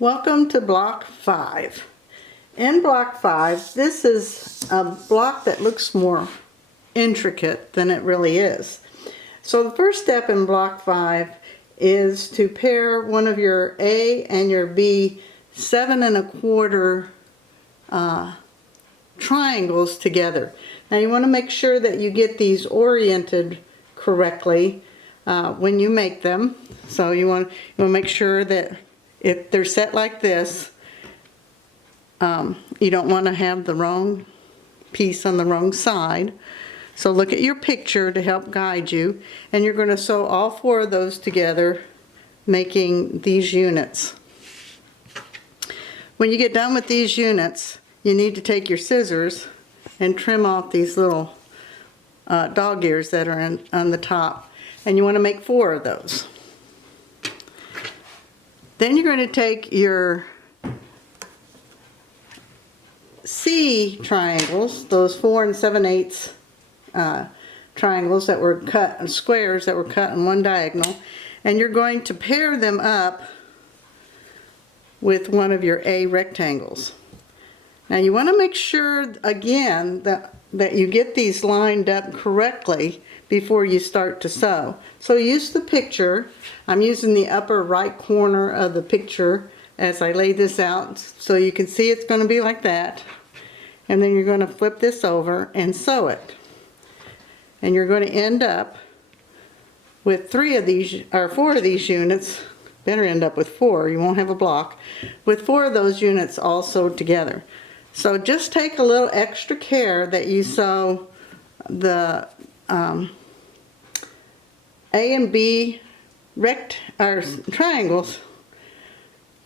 Welcome to block 5. In block 5, this is a block that looks more intricate than it really is. So the first step in block 5 is to pair one of your A and your B 7 1/4 triangles together. Now you want to make sure that you get these oriented correctly when you make them. So you want to make sure that if they're set like this, you don't want to have the wrong piece on the wrong side. So look at your picture to help guide you, and you're going to sew all 4 of those together, making these units. When you get done with these units, you need to take your scissors and trim off these little dog ears that are on the top, and you want to make 4 of those. Then you're going to take your C triangles, those 4 7/8 triangles that were cut, squares that were cut in one diagonal, and you're going to pair them up with one of your A rectangles. Now you want to make sure again that you get these lined up correctly before you start to sew. So use the picture. I'm using the upper right corner of the picture as I lay this out, so you can see it's going to be like that. And then you're going to flip this over and sew it. And you're going to end up with 3 of these, or 4 of these units. Better end up with 4, you won't have a block, with 4 of those units all sewed together. So just take a little extra care that you sew the A and B triangles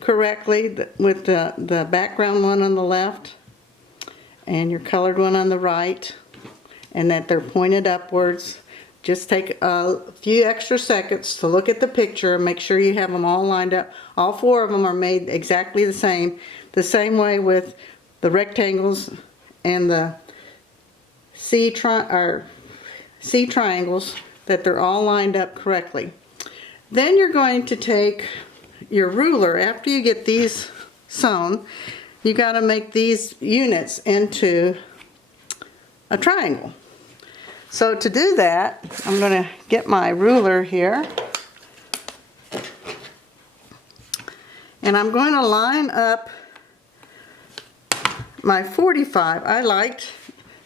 correctly, with the background one on the left and your colored one on the right, and that they're pointed upwards. Just take a few extra seconds to look at the picture and make sure you have them all lined up. All 4 of them are made exactly the same way with the rectangles and the C triangles, that they're all lined up correctly. Then you're going to take your ruler. After you get these sewn, you got to make these units into a triangle. So to do that, I'm going to get my ruler here, and I'm going to line up my 45.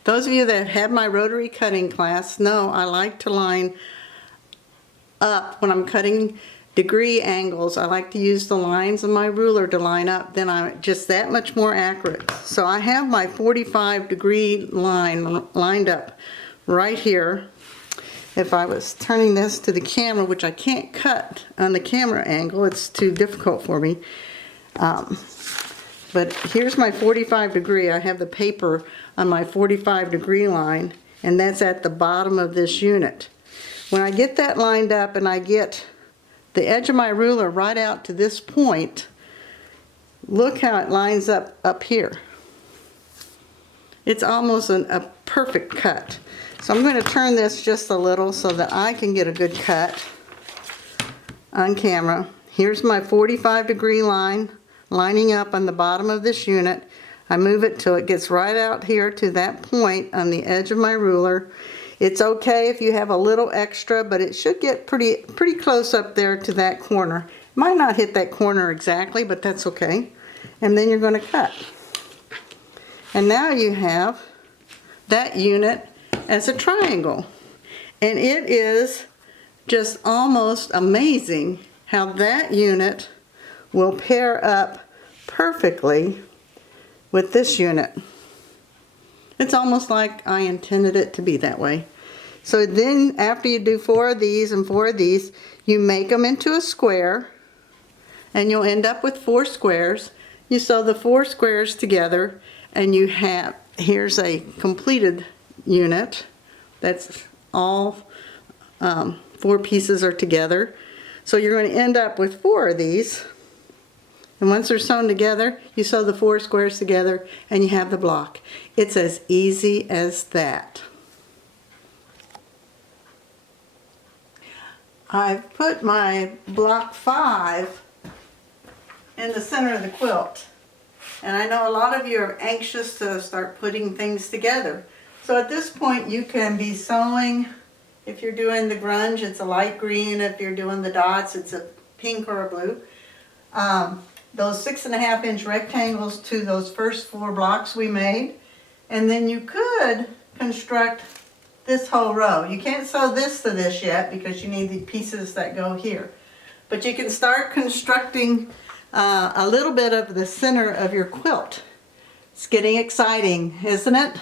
Those of you that have my rotary cutting class know I like to line up when I'm cutting degree angles. I like to use the lines of my ruler to line up, then I'm just that much more accurate. So I have my 45-degree line lined up right here. If I was turning this to the camera, which I can't cut on the camera angle, it's too difficult for me. But here's my 45-degree. I have the paper on my 45-degree line, and that's at the bottom of this unit. When I get that lined up and I get the edge of my ruler right out to this point, look how it lines up here. It's almost a perfect cut. So I'm going to turn this just a little so that I can get a good cut on camera. Here's my 45-degree line lining up on the bottom of this unit. I move it till it gets right out here to that point on the edge of my ruler. It's okay if you have a little extra, but it should get pretty close up there to that corner. Might not hit that corner exactly, but that's okay. And then you're going to cut. And now you have that unit as a triangle. And it is just almost amazing how that unit will pair up perfectly with this unit. It's almost like I intended it to be that way. So then after you do 4 of these and 4 of these, you make them into a square, and you'll end up with 4 squares. You sew the 4 squares together, and you have, here's a completed unit. That's all 4 pieces are together. So you're going to end up with 4 of these. And once they're sewn together, you sew the 4 squares together and you have the block. It's as easy as that. I've put my block 5 in the center of the quilt. And I know a lot of you are anxious to start putting things together. So at this point you can be sewing. If you're doing the grunge, it's a light green. If you're doing the dots, it's a pink or a blue. Those 6.5-inch rectangles to those first 4 blocks we made. And then you could construct this whole row. You can't sew this to this yet because you need the pieces that go here. But you can start constructing a little bit of the center of your quilt. It's getting exciting, isn't it?